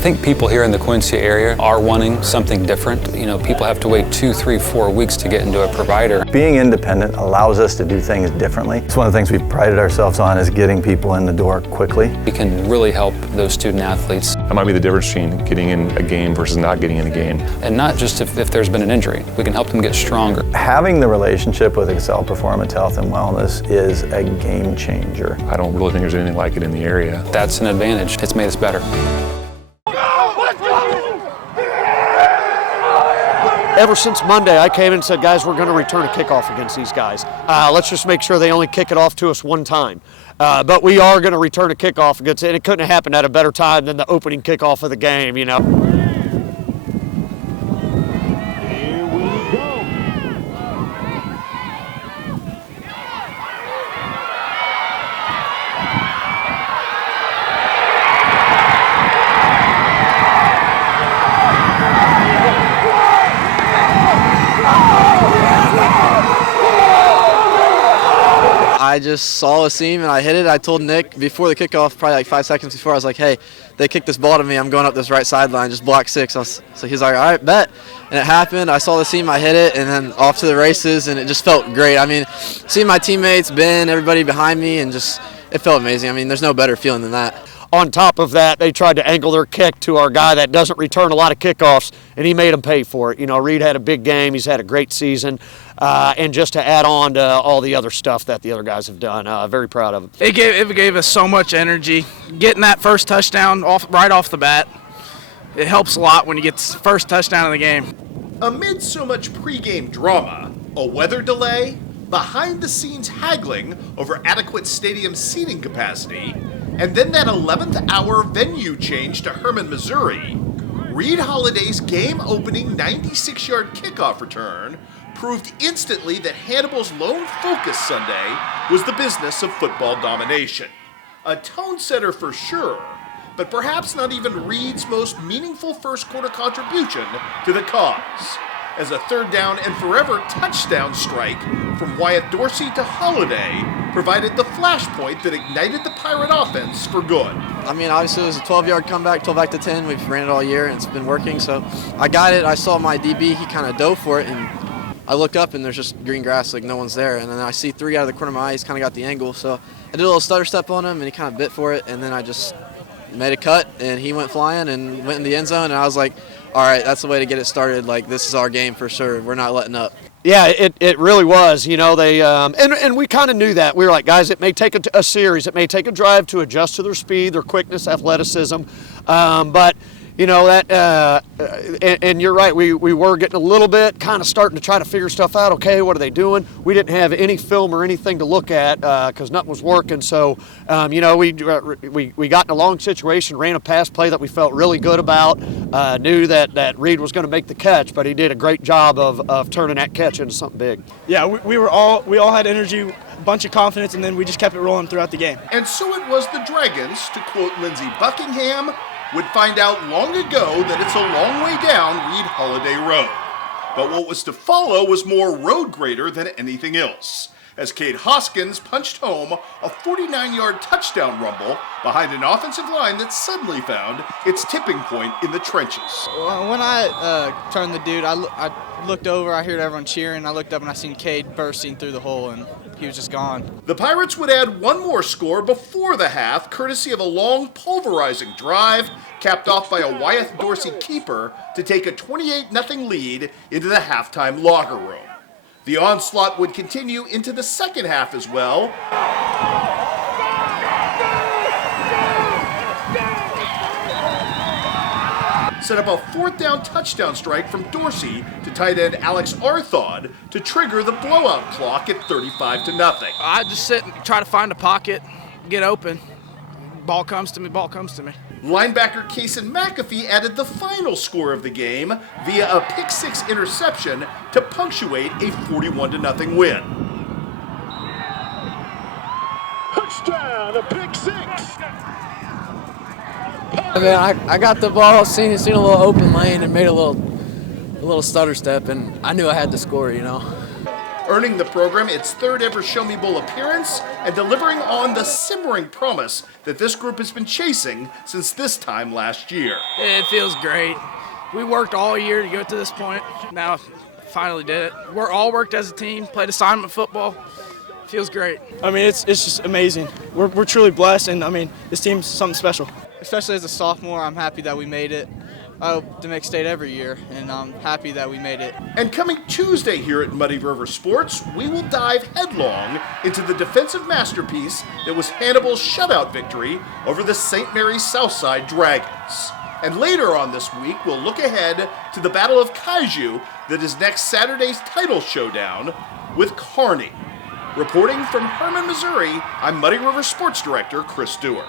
I think people here in the Quincy area are wanting something different. You know, people have to wait 2, 3, 4 weeks to get into a provider. Being independent allows us to do things differently. It's one of the things we've prided ourselves on, is getting people in the door quickly. We can really help those student athletes. That might be the difference between getting in a game versus not getting in a game. And not just if there's been an injury. We can help them get stronger. Having the relationship with XCEL Performance Health and Wellness is a game changer. I don't really think there's anything like it in the area. That's an advantage. It's made us better. Ever since Monday, I came in and said, guys, we're going to return a kickoff against these guys. Let's just make sure they only kick it off to us one time. But we are going to return a kickoff against it. It couldn't have happened at a better time than the opening kickoff of the game, you know. I just saw a seam and I hit it. I told Nick before the kickoff, probably like 5 seconds before, I was like, hey, they kicked this ball to me. I'm going up this right sideline, just block 6. So he's like, all right, bet. And it happened. I saw the seam, I hit it, and then off to the races, and it just felt great. I mean, seeing my teammates, Ben, everybody behind me, and just it felt amazing. I mean, there's no better feeling than that. On top of that, they tried to angle their kick to our guy that doesn't return a lot of kickoffs, and he made them pay for it. You know, Reid had a big game. He's had a great season. And just to add on to all the other stuff that the other guys have done, very proud of it. It gave us so much energy. Getting that first touchdown right off the bat, it helps a lot when you get the first touchdown of the game. Amid so much pregame drama, a weather delay, behind-the-scenes haggling over adequate stadium seating capacity, and then that 11th hour venue change to Hermann, Missouri, Reid Holliday's game-opening 96-yard kickoff return proved instantly that Hannibal's lone focus Sunday was the business of football domination. A tone setter for sure, but perhaps not even Reid's most meaningful first-quarter contribution to the cause, as a third down and forever touchdown strike from Wyatt Dorsey to Holliday provided the flashpoint that ignited the Pirate offense for good. I mean, obviously it was a 12-yard comeback, 12 back to 10. We've ran it all year, and it's been working. So I got it. I saw my DB. He kind of dove for it, and I look up, and there's just green grass, like no one's there. And then I see 3 out of the corner of my eye. He's kind of got the angle. So I did a little stutter step on him, and he kind of bit for it. And then I just made a cut, and he went flying and went in the end zone. And I was like, all right, that's the way to get it started. Like, this is our game for sure. We're not letting up. Yeah, it really was. You know, they and we kind of knew that. We were like, guys, it may take a series, it may take a drive to adjust to their speed, their quickness, athleticism, but you know that. And you're right. We were getting a little bit kind of starting to try to figure stuff out. Okay, what are they doing? We didn't have any film or anything to look at because nothing was working. So you know, we got in a long situation, ran a pass play that we felt really good about. Knew that Reid was going to make the catch, but he did a great job of turning that catch into something big. Yeah, we all had energy, a bunch of confidence, and then we just kept it rolling throughout the game. And so it was the Dragons, to quote Lindsey Buckingham, would find out long ago that it's a long way down Reid Holliday Road. But what was to follow was more road grader than anything else, as Cade Hoskins punched home a 49-yard touchdown rumble behind an offensive line that suddenly found its tipping point in the trenches. When I turned the dude, I looked over, I heard everyone cheering, I looked up and I seen Cade bursting through the hole, and he was just gone. The Pirates would add one more score before the half, courtesy of a long, pulverizing drive, capped off by a Wyatt Dorsey keeper to take a 28-0 lead into the halftime locker room. The onslaught would continue into the second half as well. Set up a 4th down touchdown strike from Dorsey to tight end Alex Arthod to trigger the blowout clock at 35-0. I just sit and try to find a pocket, get open. Ball comes to me. Linebacker Kason McAfee added the final score of the game via a pick-6 interception to punctuate a 41-0 win. Touchdown, a pick-6. I mean, I got the ball, seen a little open lane, and made a little stutter step, and I knew I had to score, you know. earning the program its third ever Show Me Bowl appearance and delivering on the simmering promise that this group has been chasing since this time last year. It feels great. We worked all year to get to this point. Now, finally did it. We're all worked as a team, played assignment football. Feels great. I mean, it's just amazing. We're truly blessed, and I mean, this team's something special. Especially as a sophomore, I'm happy that we made it. I hope to make state every year, and I'm happy that we made it. And coming Tuesday here at Muddy River Sports, we will dive headlong into the defensive masterpiece that was Hannibal's shutout victory over the St. Mary's Southside Dragons. And later on this week, we'll look ahead to the Battle of Kaiju that is next Saturday's title showdown with Kearney. Reporting from Herman, Missouri, I'm Muddy River Sports Director Chris Duerr.